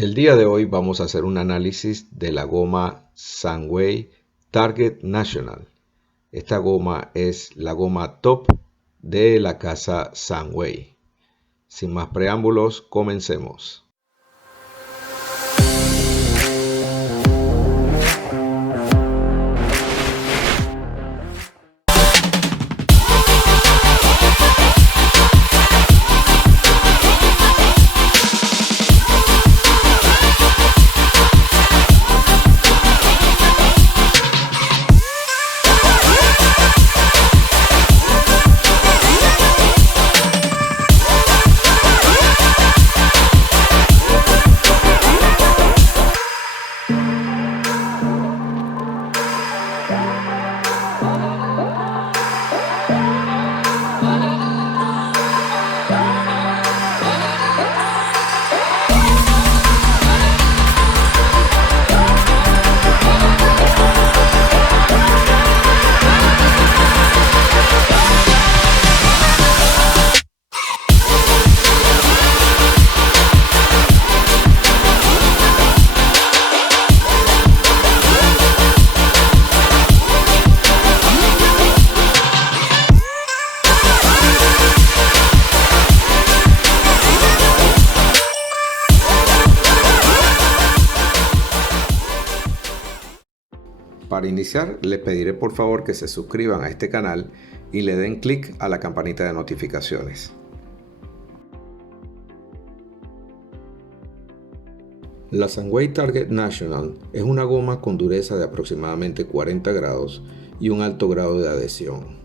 El día de hoy vamos a hacer un análisis de la goma Sunway Target National. Esta goma es la goma top de la casa Sunway. Sin más preámbulos, comencemos. Para iniciar, les pediré por favor que se suscriban a este canal y le den clic a la campanita de notificaciones. La Sunway Target National es una goma con dureza de aproximadamente 40 grados y un alto grado de adhesión.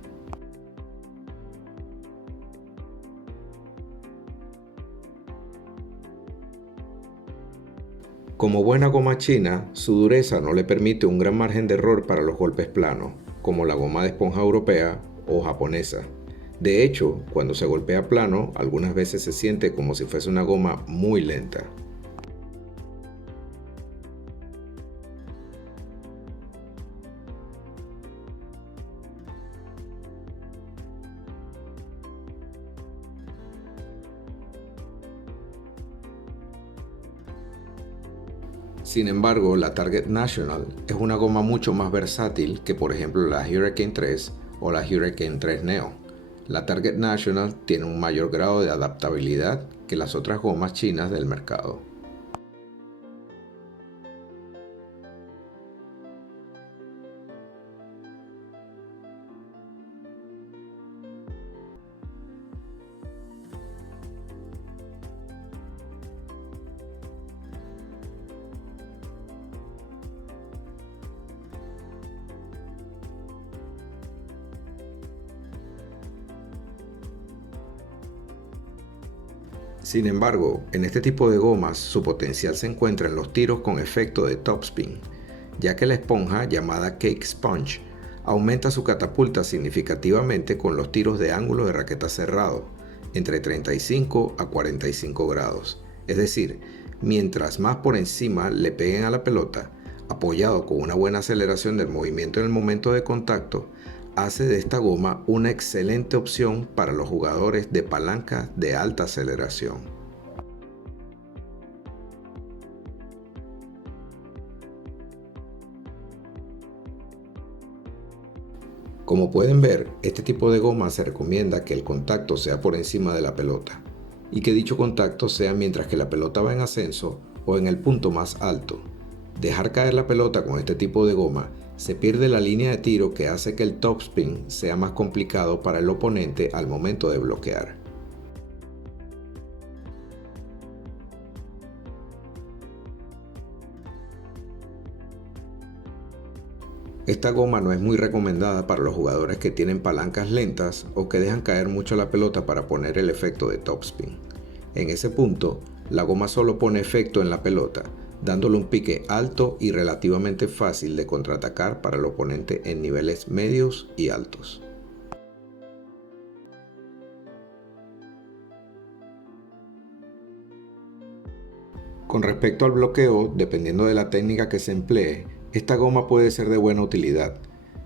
Como buena goma china, su dureza no le permite un gran margen de error para los golpes planos, como la goma de esponja europea o japonesa. De hecho, cuando se golpea plano, algunas veces se siente como si fuese una goma muy lenta. Sin embargo, la Target National es una goma mucho más versátil que por ejemplo la Hurricane 3 o la Hurricane 3 Neo. La Target National tiene un mayor grado de adaptabilidad que las otras gomas chinas del mercado. Sin embargo, en este tipo de gomas su potencial se encuentra en los tiros con efecto de topspin, ya que la esponja llamada Cake Sponge aumenta su catapulta significativamente con los tiros de ángulo de raqueta cerrado, entre 35 a 45 grados. Es decir, mientras más por encima le peguen a la pelota, apoyado con una buena aceleración del movimiento en el momento de contacto, hace de esta goma una excelente opción para los jugadores de palanca de alta aceleración. Como pueden ver, este tipo de goma se recomienda que el contacto sea por encima de la pelota y que dicho contacto sea mientras que la pelota va en ascenso o en el punto más alto. Dejar caer la pelota con este tipo de goma se pierde la línea de tiro que hace que el topspin sea más complicado para el oponente al momento de bloquear. Esta goma no es muy recomendada para los jugadores que tienen palancas lentas o que dejan caer mucho la pelota para poner el efecto de topspin. En ese punto, la goma solo pone efecto en la pelota, dándole un pique alto y relativamente fácil de contraatacar para el oponente en niveles medios y altos. Con respecto al bloqueo, dependiendo de la técnica que se emplee, esta goma puede ser de buena utilidad,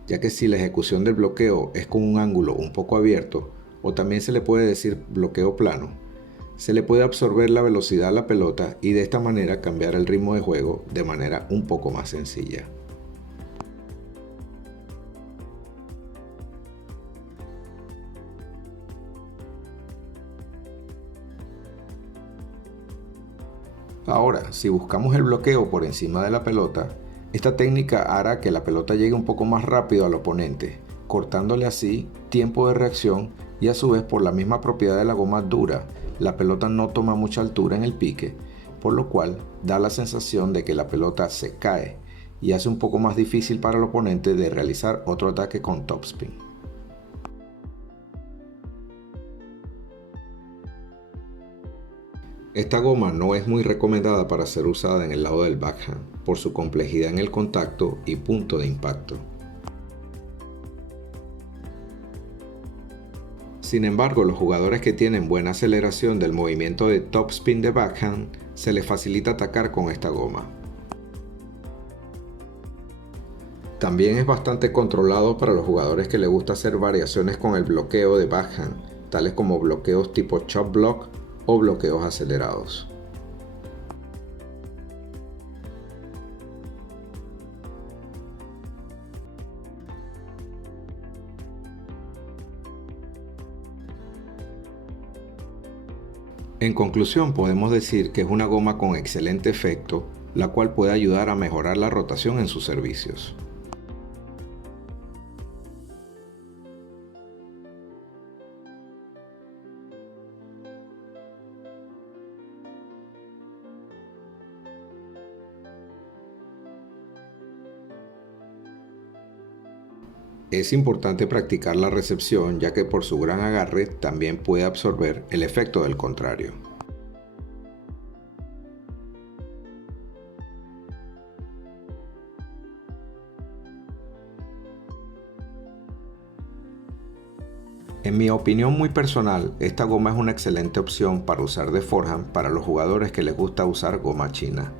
ya que si la ejecución del bloqueo es con un ángulo un poco abierto, o también se le puede decir bloqueo plano, Se le puede absorber la velocidad a la pelota y de esta manera cambiar el ritmo de juego de manera un poco más sencilla. Ahora, si buscamos el bloqueo por encima de la pelota, esta técnica hará que la pelota llegue un poco más rápido al oponente, cortándole así tiempo de reacción y a su vez por la misma propiedad de la goma dura, la pelota no toma mucha altura en el pique, por lo cual da la sensación de que la pelota se cae y hace un poco más difícil para el oponente de realizar otro ataque con topspin. Esta goma no es muy recomendada para ser usada en el lado del backhand por su complejidad en el contacto y punto de impacto. Sin embargo, los jugadores que tienen buena aceleración del movimiento de topspin de backhand se les facilita atacar con esta goma. También es bastante controlado para los jugadores que les gusta hacer variaciones con el bloqueo de backhand, tales como bloqueos tipo chop block o bloqueos acelerados. En conclusión, podemos decir que es una goma con excelente efecto, la cual puede ayudar a mejorar la rotación en sus servicios. Es importante practicar la recepción ya que por su gran agarre también puede absorber el efecto del contrario. En mi opinión muy personal, esta goma es una excelente opción para usar de forehand para los jugadores que les gusta usar goma china.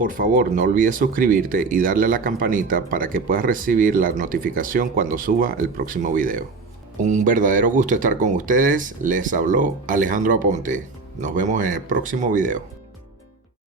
Por favor, no olvides suscribirte y darle a la campanita para que puedas recibir la notificación cuando suba el próximo video. Un verdadero gusto estar con ustedes. Les habló Alejandro Aponte. Nos vemos en el próximo video.